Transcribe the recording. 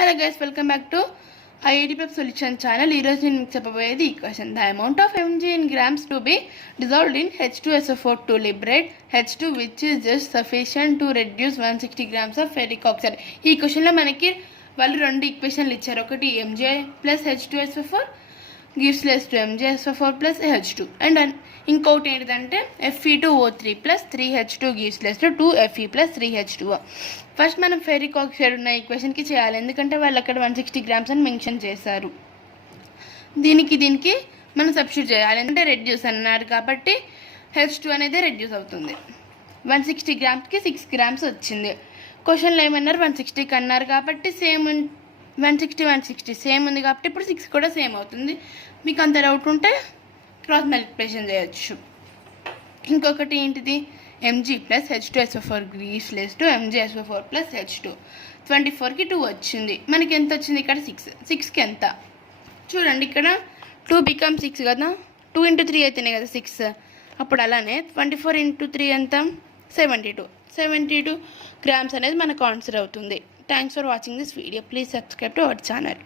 Hello guys, welcome back to IIT Prep Solution channel. Ee roju nenu cheppabode equation. The amount of Mg in grams to be dissolved in H2SO4 to liberate H2 which is just sufficient to reduce 160 grams of ferric oxide. ఈ question లో మనకి వాళ్ళు రెండు ఈక్వేషన్లు ఇచ్చారు. ఒకటి Mg plus H2SO4 gives less to MgSO4 plus H2 and ఇంకోటి ఏంటంటే Fe2O3 plus 3H2 gives less to 2Fe plus 3H2O. First మనం ఫెరిక్ ఆక్సైడ్ ఉన్న ఈక్వేషన్కి చేయాలి, ఎందుకంటే వాళ్ళు అక్కడ 160 గ్రామ్స్ అని మెన్షన్ చేశారు. దీనికి మనం సబ్స్టిట్యూట్ చేయాలి, అంటే రెడ్యూస్ అన్నారు కాబట్టి H2 అనేది రెడ్యూస్ అవుతుంది. 160 గ్రామ్స్కి 6 గ్రామ్స్ వచ్చింది. క్వశ్చన్లో ఏమన్నారు 160కి అన్నారు కాబట్టి సేమ్ 160 సేమ్ ఉంది కాబట్టి ఇప్పుడు 6 కూడా సేమ్ అవుతుంది. మీకు అంత డౌట్ ఉంటే క్రాస్ మల్టిప్లికేషన్ చేయొచ్చు. ఇంకొకటి ఏంటిది Mg plus H2SO4 gives less to MgSO4 plus H2. 24కి 2 వచ్చింది. మనకి ఎంత వచ్చింది ఇక్కడ 6కి ఎంత చూడండి, ఇక్కడ 2 become 6 కదా, 2 into 3 అయితేనే కదా 6. అప్పుడు అలానే 24 into 3 ఎంత 72 grams అనేది మనకు ఆన్సర్ అవుతుంది. Thanks for watching this video. Please subscribe to our channel.